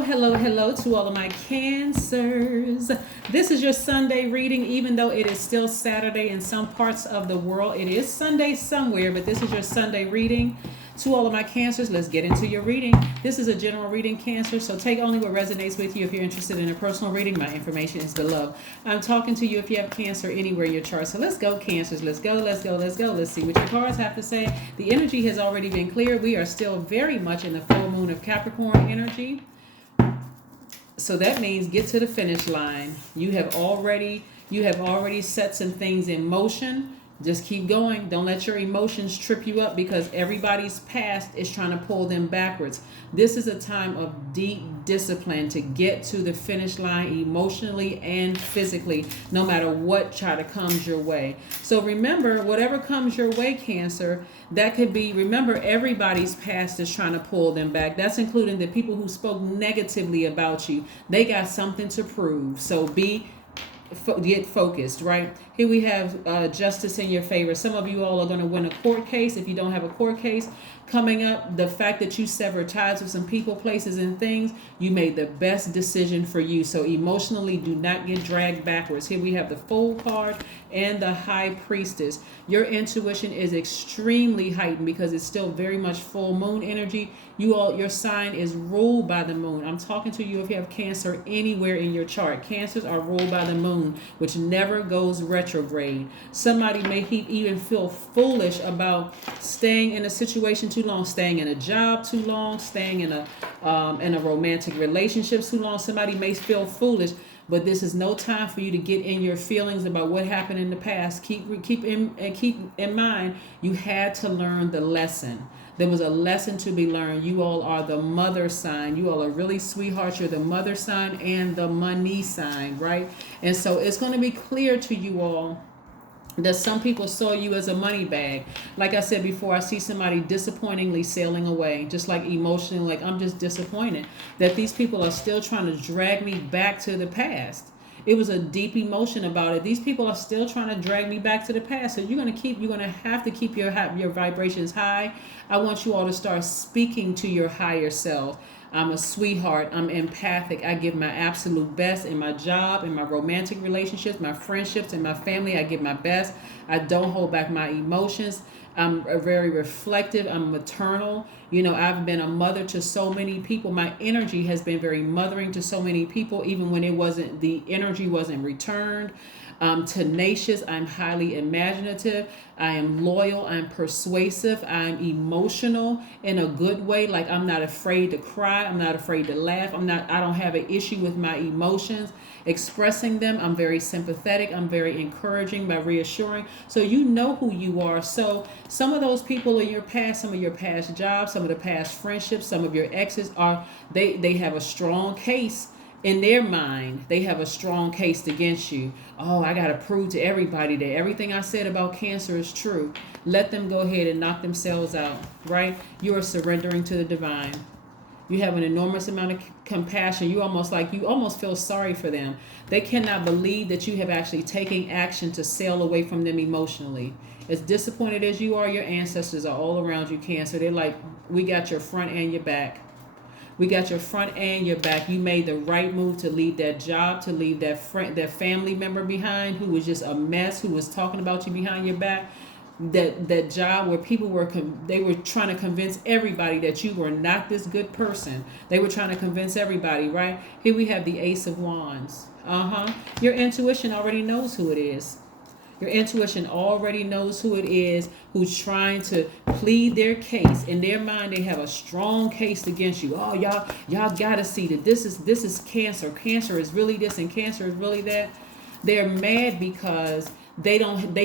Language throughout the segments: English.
Hello to all of my Cancers. This is your Sunday reading, even though it is still Saturday in some parts of the world. It is Sunday somewhere, but this is your Sunday reading. To all of my Cancers, let's get into your reading. This is a general reading, Cancer, so take only what resonates with you. If you're interested in a personal reading, my information is below. I'm talking to you if you have Cancer anywhere in your chart. So let's go, Cancers. Let's go. Let's see what your cards have to say. The energy has already been cleared. We are still very much in the full moon of Capricorn energy. So that means get to the finish line. You have already set some things in motion. Just keep going. Don't let your emotions trip you up, because everybody's past is trying to pull them backwards. This is a time of deep discipline to get to the finish line emotionally and physically, no matter what comes your way. So remember, whatever comes your way, Cancer, that could be, remember, everybody's past is trying to pull them back. That's including the people who spoke negatively about you. They got something to prove. So get focused, right? Here we have justice in your favor. Some of you all are going to win a court case. If you don't have a court case coming up, the fact that you severed ties with some people, places, and things, you made the best decision for you. So emotionally, do not get dragged backwards. Here we have the Fool card and the High Priestess. Your intuition is extremely heightened because it's still very much full moon energy. Your sign is ruled by the moon. I'm talking to you if you have Cancer anywhere in your chart. Cancers are ruled by the moon, which never goes retrograde. Somebody may even feel foolish about staying in a situation too long, staying in a job too long, staying in a romantic relationship too long. Somebody may feel foolish, but this is no time for you to get in your feelings about what happened in the past. Keep in mind, you had to learn the lesson. There was a lesson to be learned. You all are the mother sign. You all are really sweethearts. You're the mother sign and the money sign, right? And so it's going to be clear to you all that some people saw you as a money bag. Like I said before, I see somebody disappointingly sailing away, just like emotionally, like I'm just disappointed that these people are still trying to drag me back to the past. It was a deep emotion about it. These people are still trying to drag me back to the past. So you're going to have to keep your vibrations high. I want you all to start speaking to your higher self. I'm a sweetheart. I'm empathic. I give my absolute best in my job, in my romantic relationships, my friendships, and my family. I give my best. I don't hold back my emotions. I'm very reflective. I'm maternal. I've been a mother to so many people. My energy has been very mothering to so many people, even when the energy wasn't returned. I'm tenacious. I'm highly imaginative. I am loyal. I'm persuasive. I'm emotional in a good way. Like, I'm not afraid to cry. I'm not afraid to laugh. I don't have an issue with my emotions, expressing them. I'm very sympathetic. I'm very encouraging by reassuring. So you know who you are. So some of those people in your past, some of your past jobs, some of the past friendships, some of your exes they have a strong case. In their mind, they have a strong case against you. Oh, I got to prove to everybody that everything I said about Cancer is true. Let them go ahead and knock themselves out, right? You are surrendering to the divine. You have an enormous amount of compassion. You almost feel sorry for them. They cannot believe that you have actually taken action to sail away from them emotionally. As disappointed as you are, your ancestors are all around you, Cancer. They're like, we got your front and your back. We got your front and your back. You made the right move to leave that job, to leave that family member behind who was just a mess, who was talking about you behind your back. That job where people were trying to convince everybody that you were not this good person. They were trying to convince everybody, right? Here we have the Ace of Wands. Your intuition already knows who it is. Your intuition already knows who it is who's trying to plead their case. In their mind, they have a strong case against you. Oh, y'all gotta see that this is Cancer. Cancer is really this and Cancer is really that. They're mad because they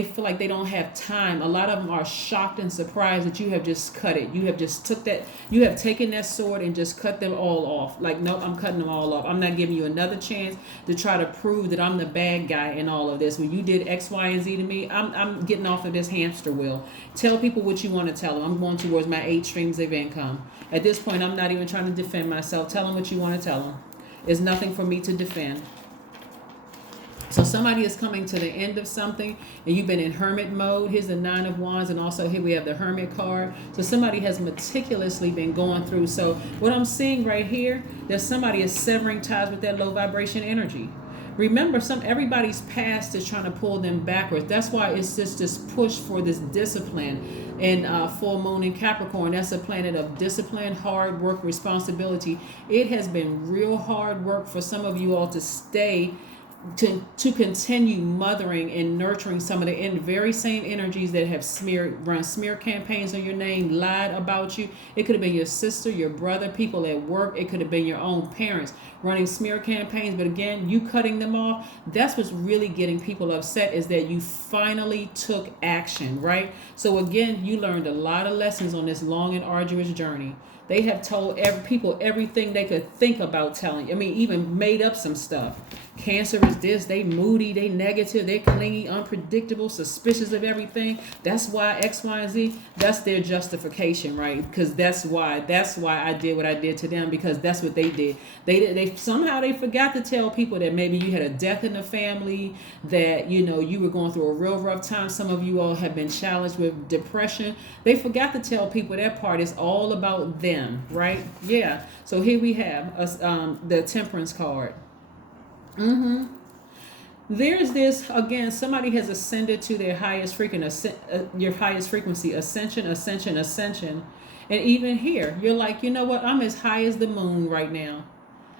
feel like they don't have time. A lot of them are shocked and surprised that you have just cut it. You have taken that sword and just cut them all off. Like, no, I'm cutting them all off. I'm not giving you another chance to try to prove that I'm the bad guy in all of this. When you did X, Y, and Z to me, I'm getting off of this hamster wheel. Tell people what you want to tell them. I'm going towards my 8 streams of income. At this point, I'm not even trying to defend myself. Tell them what you want to tell them. There's nothing for me to defend. So somebody is coming to the end of something and you've been in hermit mode. Here's the 9 of Wands, and also here we have the Hermit card. So somebody has meticulously been going through. So what I'm seeing right here, that somebody is severing ties with that low vibration energy. Remember, everybody's past is trying to pull them backwards. That's why it's just this push for this discipline. And full moon in Capricorn, that's a planet of discipline, hard work, responsibility. It has been real hard work for some of you all to stay, to continue mothering and nurturing some of the very same energies that have run smear campaigns on your name, lied about you. It could have been your sister, your brother, people at work. It could have been your own parents running smear campaigns. But again, you cutting them off, that's what's really getting people upset, is that you finally took action, right? So again, you learned a lot of lessons on this long and arduous journey. They have told people everything they could think about telling. I mean, even made up some stuff. Cancer is this, they moody, they negative, they clingy, unpredictable, suspicious of everything. That's why X, Y, and Z. That's their justification, right? Because that's why I did what I did to them, because that's what they did. They somehow they forgot to tell people that maybe you had a death in the family, that you were going through a real rough time. Some of you all have been challenged with depression. They forgot to tell people that part is all about them, right? Yeah. So here we have the Temperance card. There's this, again, somebody has ascended to their highest frequency, your highest frequency, ascension. And even here, you're like, you know what? I'm as high as the moon right now.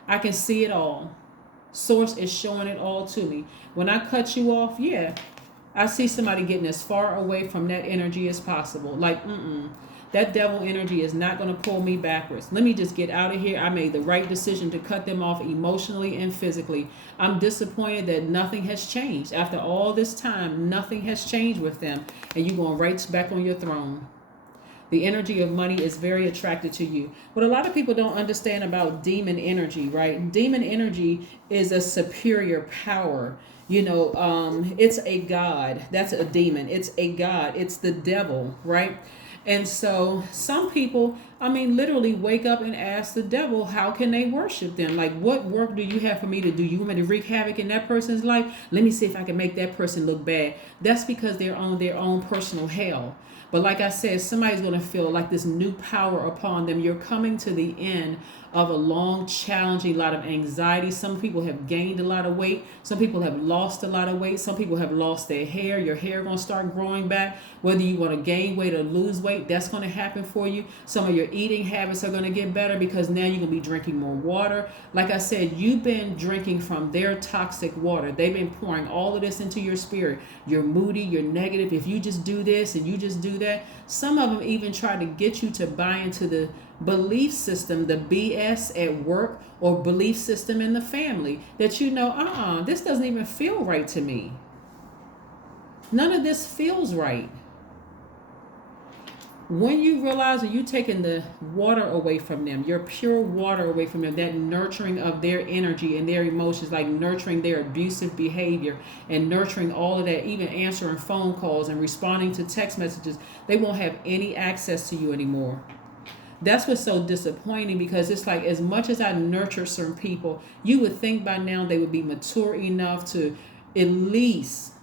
I can see it all. Source is showing it all to me. When I cut you off, yeah, I see somebody getting as far away from that energy as possible. Like, that devil energy is not going to pull me backwards. Let me just get out of here. I made the right decision to cut them off emotionally and physically. I'm disappointed that nothing has changed. After all this time, nothing has changed with them. And you're going right back on your throne. The energy of money is very attracted to you. What a lot of people don't understand about demon energy, right? Demon energy is a superior power. It's a god. That's a demon. It's a god. It's the devil, right? And so some people, literally wake up and ask the devil, how can they worship them? Like, what work do you have for me to do? You want me to wreak havoc in that person's life? Let me see if I can make that person look bad. That's because they're on their own personal hell. But like I said, somebody's going to feel like this new power upon them. You're coming to the end of a long, challenging, lot of anxiety. Some people have gained a lot of weight. Some people have lost a lot of weight. Some people have lost their hair. Your hair going to start growing back. Whether you want to gain weight or lose weight, that's going to happen for you. Some of your eating habits are going to get better because now you're going to be drinking more water. Like I said, you've been drinking from their toxic water. They've been pouring all of this into your spirit. You're moody, you're negative. If you just do this and you just do that. Some of them even try to get you to buy into the belief system, the BS at work, or belief system in the family, that this doesn't even feel right to me. None of this feels right. When you realize that you're taking the water away from them, your pure water away from them, that nurturing of their energy and their emotions, like nurturing their abusive behavior and nurturing all of that, even answering phone calls and responding to text messages, they won't have any access to you anymore. That's what's so disappointing, because it's like, as much as I nurture certain people, you would think by now they would be mature enough to at least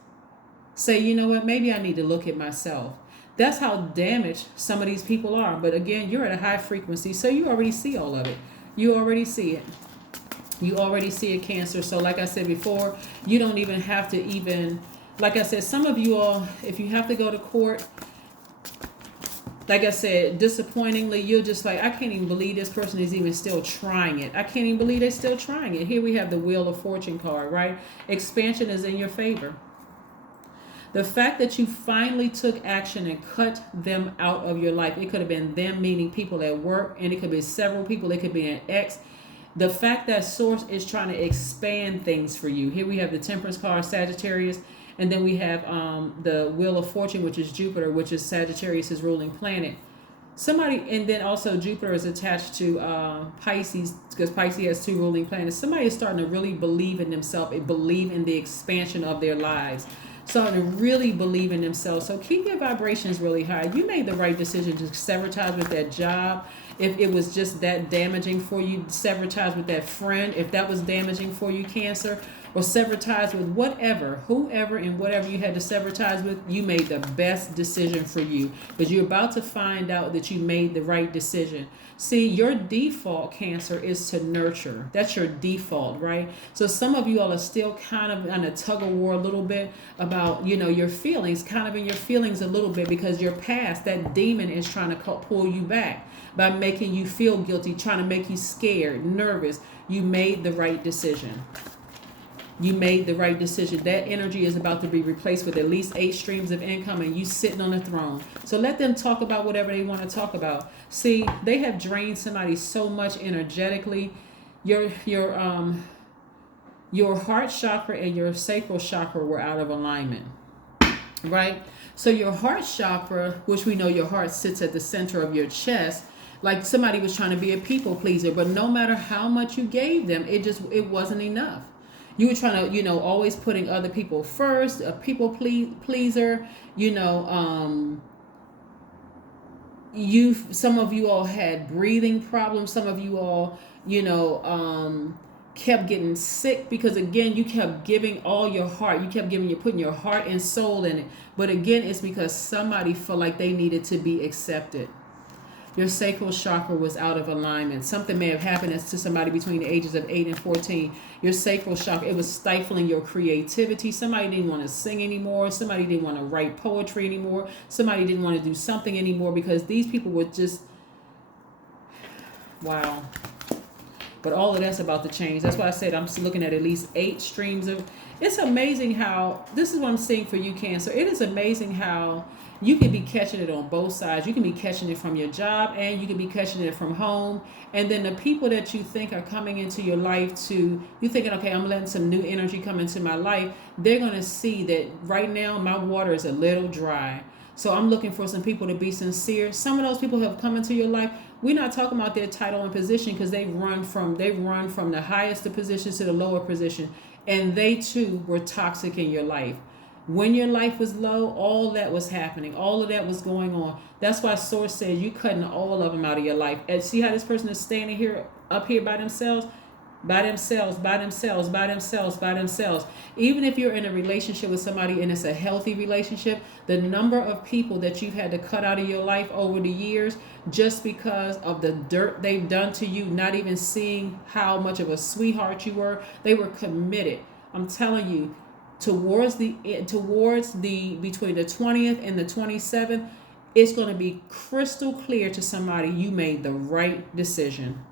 say, you know what, maybe I need to look at myself. That's how damaged some of these people are. But again, you're at a high frequency, so you already see all of it. You already see it. You already see it, Cancer. So like I said before, you don't even have to like I said, some of you all, if you have to go to court, like I said, disappointingly, you're just like, I can't even believe this person is even still trying it. I can't even believe they're still trying it. Here we have the Wheel of Fortune card, right? Expansion is in your favor. The fact that you finally took action and cut them out of your life. It could have been them, meaning people at work, and it could be several people. It could be an ex. The fact that Source is trying to expand things for you. Here we have the Temperance card, Sagittarius, and then we have the Wheel of Fortune, which is Jupiter, which is Sagittarius' ruling planet. And then also Jupiter is attached to Pisces, because Pisces has 2 ruling planets. Somebody is starting to really believe in themselves and believe in the expansion of their lives. Starting to really believe in themselves. So keep your vibrations really high. You made the right decision to sever ties with that job. If it was just that damaging for you, sever ties with that friend. If that was damaging for you, Cancer. or sever ties with whatever, whoever and whatever you had to sever ties with, you made the best decision for you, because you're about to find out that you made the right decision. See, your default, Cancer, is to nurture. That's your default, right? So some of you all are still kind of on a tug of war a little bit about, your feelings, kind of in your feelings a little bit, because your past, that demon is trying to pull you back by making you feel guilty, trying to make you scared, nervous. You made the right decision. You made the right decision. That energy is about to be replaced with at least 8 streams of income, and you sitting on the throne. So let them talk about whatever they want to talk about. See, they have drained somebody so much energetically. Your heart chakra and your sacral chakra were out of alignment, right? So your heart chakra, which we know your heart sits at the center of your chest, like somebody was trying to be a people pleaser, but no matter how much you gave them, it wasn't enough. You were trying to, always putting other people first, a people pleaser, some of you all had breathing problems. Some of you all, kept getting sick because, again, you kept giving all your heart. You're putting your heart and soul in it. But again, it's because somebody felt like they needed to be accepted. Your sacral chakra was out of alignment. Something may have happened to somebody between the ages of 8 and 14. Your sacral chakra, it was stifling your creativity. Somebody didn't want to sing anymore. Somebody didn't want to write poetry anymore. Somebody didn't want to do something anymore because these people were just, wow. But all of that's about to change. That's why I said I'm looking at least 8 streams of. It's amazing how, this is what I'm seeing for you, Cancer. It is amazing how you can be catching it on both sides. You can be catching it from your job, and you can be catching it from home. And then the people that you think are coming into your life you're thinking, okay, I'm letting some new energy come into my life. They're going to see that right now my water is a little dry. So I'm looking for some people to be sincere. Some of those people have come into your life. We're not talking about their title and position, because they've run from the highest of positions to the lower position. And they too were toxic in your life. When your life was low, all that was happening. All of that was going on. That's why Source says you cutting all of them out of your life. And see how this person is standing here, up here by themselves? By themselves, by themselves, by themselves, by themselves. Even if you're in a relationship with somebody and it's a healthy relationship, the number of people that you've had to cut out of your life over the years just because of the dirt they've done to you, not even seeing how much of a sweetheart you were. They were committed. I'm telling you, towards the between the 20th and the 27th, it's going to be crystal clear to somebody you made the right decision.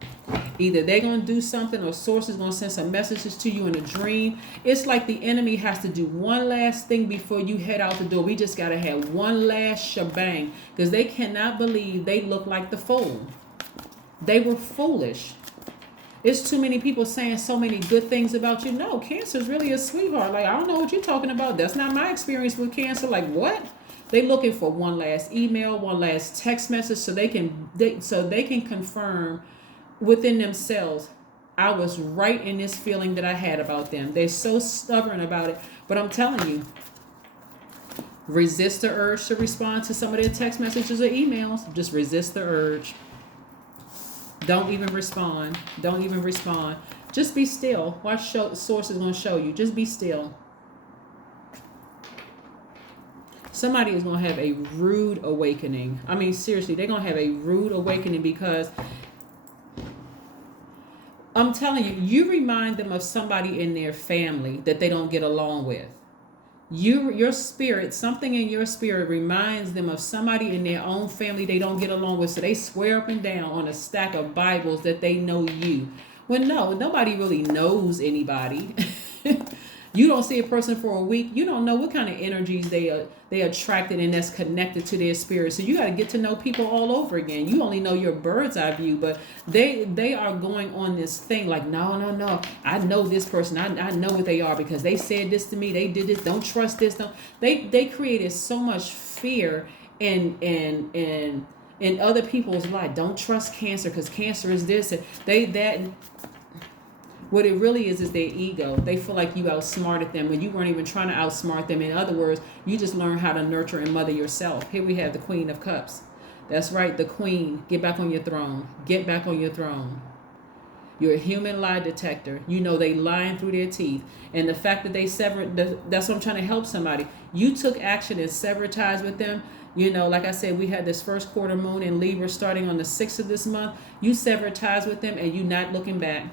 Either they're going to do something, or Source is going to send some messages to you in a dream. It's like the enemy has to do one last thing before you head out the door. We just got to have one last shebang, because they cannot believe they look like the fool. They were foolish. It's too many people saying so many good things about you. No, Cancer's really a sweetheart. Like, I don't know what you're talking about. That's not my experience with Cancer. Like, what? They looking for one last email, one last text message, so they can confirm within themselves, I was right in this feeling that I had about them. They're so stubborn about it. But I'm telling you, resist the urge to respond to some of their text messages or emails. Just resist the urge. Don't even respond. Don't even respond. Just be still. Watch Source is going to show you. Just be still. Somebody is going to have a rude awakening. I mean, seriously, they're going to have a rude awakening, because I'm telling you, you remind them of somebody in their family that they don't get along with. Your spirit, something in your spirit reminds them of somebody in their own family they don't get along with. So they swear up and down on a stack of Bibles that they know you. When no, nobody really knows anybody. You don't see a person for a week. You don't know what kind of energies they attracted and that's connected to their spirit. So you got to get to know people all over again. You only know your bird's eye view, but they are going on this thing like, no. I know this person. I know what they are because they said this to me. They did this. Don't trust this. Don't. They created so much fear in other people's life. Don't trust Cancer because Cancer is this and that. What it really is their ego. They feel like you outsmarted them when you weren't even trying to outsmart them. In other words, you just learned how to nurture and mother yourself. Here we have the Queen of Cups. That's right, the Queen. Get back on your throne. Get back on your throne. You're a human lie detector. You know they lying through their teeth. And the fact that they severed, that's what I'm trying to help somebody. You took action and severed ties with them. You know, like I said, we had this first quarter moon in Libra starting on the 6th of this month. You severed ties with them and you not looking back.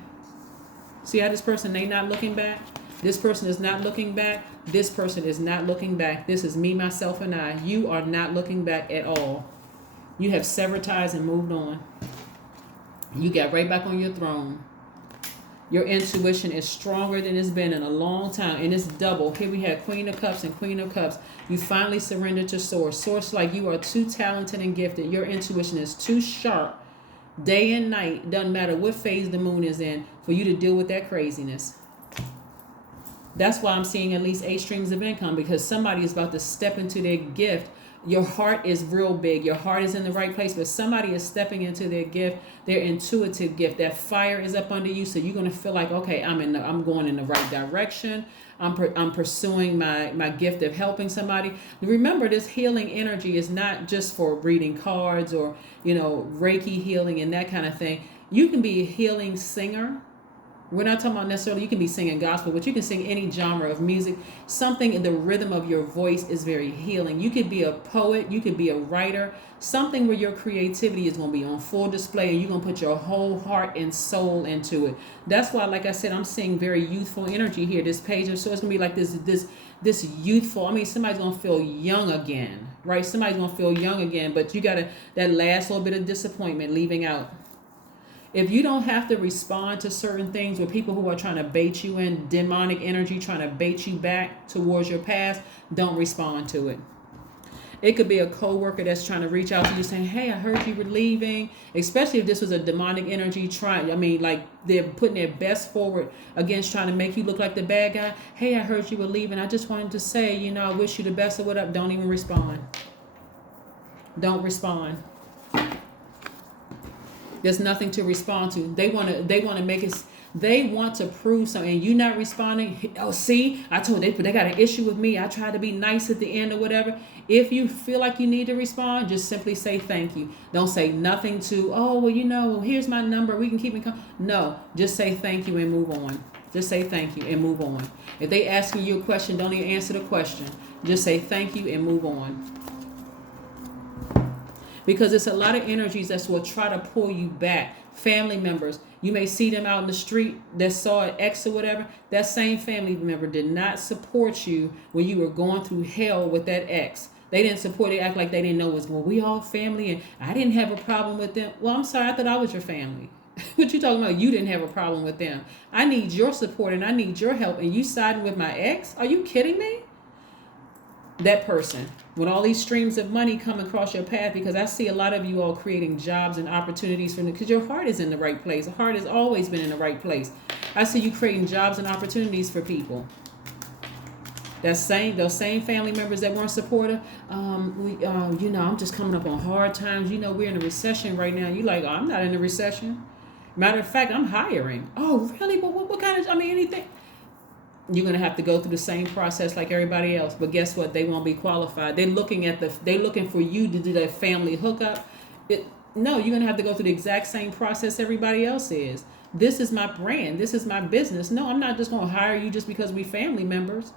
See how this person, they not looking back? This person is not looking back. This person is not looking back. This is me, myself, and I. You are not looking back at all. You have severed ties and moved on. You got right back on your throne. Your intuition is stronger than it's been in a long time. And it's double. Here we have Queen of Cups and Queen of Cups. You finally surrendered to Source. Source, like you are too talented and gifted. Your intuition is too sharp. Day and night, doesn't matter what phase the moon is in, for you to deal with that craziness. That's why I'm seeing at least 8 streams of income, because somebody is about to step into their gift. Your heart is real big. Your heart is in the right place, but somebody is stepping into their gift, their intuitive gift. That fire is up under you, so you're going to feel like, okay, I'm going in the right direction. I'm pursuing my gift of helping somebody. Remember, this healing energy is not just for reading cards or, Reiki healing and that kind of thing. You can be a healing singer. We're not talking about necessarily you can be singing gospel, but you can sing any genre of music. Something in the rhythm of your voice is very healing. You could be a poet. You could be a writer. Something where your creativity is going to be on full display and you're going to put your whole heart and soul into it. That's why, like I said, I'm seeing very youthful energy here. This page, so it's going to be like this youthful. I mean, somebody's going to feel young again, right? Somebody's going to feel young again, but you got that last little bit of disappointment leaving out. If you don't have to respond to certain things with people who are trying to bait you in, demonic energy trying to bait you back towards your past, don't respond to it. It could be a coworker that's trying to reach out to you saying, hey, I heard you were leaving. Especially if this was a demonic energy like they're putting their best forward against trying to make you look like the bad guy. Hey, I heard you were leaving. I just wanted to say, I wish you the best of what up. Don't even respond. Don't respond. There's nothing to respond to. They want to make it. They want to prove something. And you not responding. Oh, see, I told they got an issue with me. I tried to be nice at the end or whatever. If you feel like you need to respond, just simply say thank you. Don't say nothing to, oh, well, here's my number. We can keep in contact. No, just say thank you and move on. Just say thank you and move on. If they asking you a question, don't even answer the question. Just say thank you and move on. Because it's a lot of energies that will try to pull you back. Family members, you may see them out in the street that saw an ex or whatever. That same family member did not support you when you were going through hell with that ex. They didn't support it, act like they didn't know it was, well, we all family and I didn't have a problem with them. Well, I'm sorry, I thought I was your family. What you talking about? You didn't have a problem with them. I need your support and I need your help. And you siding with my ex? Are you kidding me? That person, when all these streams of money come across your path, because I see a lot of you all creating jobs and opportunities because your heart is in the right place. The heart has always been in the right place. I see you creating jobs and opportunities for people. Those same family members that weren't supportive. I'm just coming up on hard times. We're in a recession right now. You like, oh, I'm not in a recession. Matter of fact, I'm hiring. Oh, really? But what kind of? Anything. You're going to have to go through the same process like everybody else. But guess what? They won't be qualified. They're looking for you to do that family hookup. No, you're going to have to go through the exact same process everybody else is. This is my brand. This is my business. No, I'm not just going to hire you just because we family members.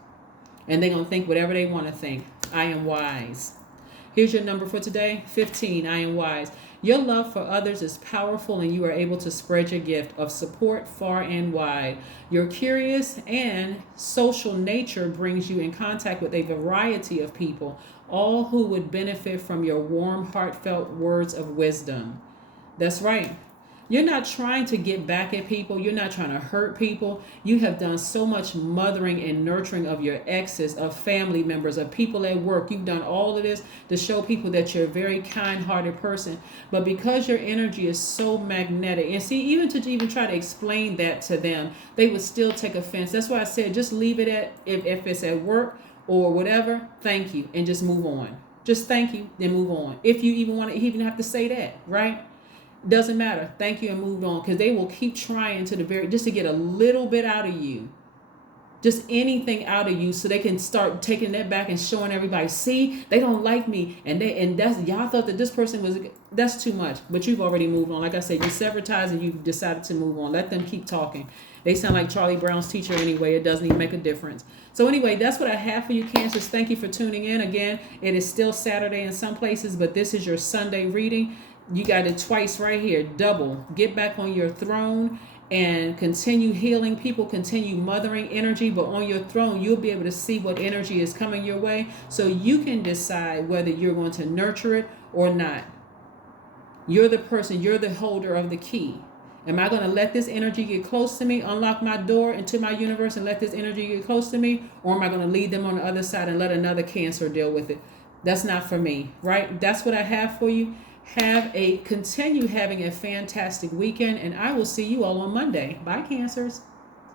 And they're going to think whatever they want to think. I am wise. Here's your number for today, 15. I am wise. Your love for others is powerful and you are able to spread your gift of support far and wide. Your curious and social nature brings you in contact with a variety of people, all who would benefit from your warm, heartfelt words of wisdom. That's right. You're not trying to get back at people. You're not trying to hurt people. You have done so much mothering and nurturing of your exes, of family members, of people at work. You've done all of this to show people that you're a very kind-hearted person. But because your energy is so magnetic, and see, even try to explain that to them, they would still take offense. That's why I said just leave it at, if it's at work or whatever, thank you, and just move on. Just thank you, then move on. If you even want to even have to say that, right? Doesn't matter. Thank you and move on, because they will keep trying just to get a little bit out of you. just anything out of you, so they can start taking that back and showing everybody, see, they don't like me, and that's, y'all thought that this person was, that's too much. But you've already moved on. Like I said, you severed ties and you've decided to move on. Let them keep talking. They sound like Charlie Brown's teacher anyway. It doesn't even make a difference. So anyway, that's what I have for you, Cancers. Thank you for tuning in. Again, it is still Saturday in some places, but this is your Sunday reading. You got it twice right here, double. Get back on your throne and continue healing people, continue mothering energy. But on your throne, you'll be able to see what energy is coming your way, so you can decide whether you're going to nurture it or not. You're the person, you're the holder of the key. Am I going to let this energy get close to me, unlock my door into my universe and let this energy get close to me? Or am I going to leave them on the other side and let another Cancer deal with it? That's not for me, right? That's what I have for you. Continue having a fantastic weekend, and I will see you all on Monday. Bye, Cancers.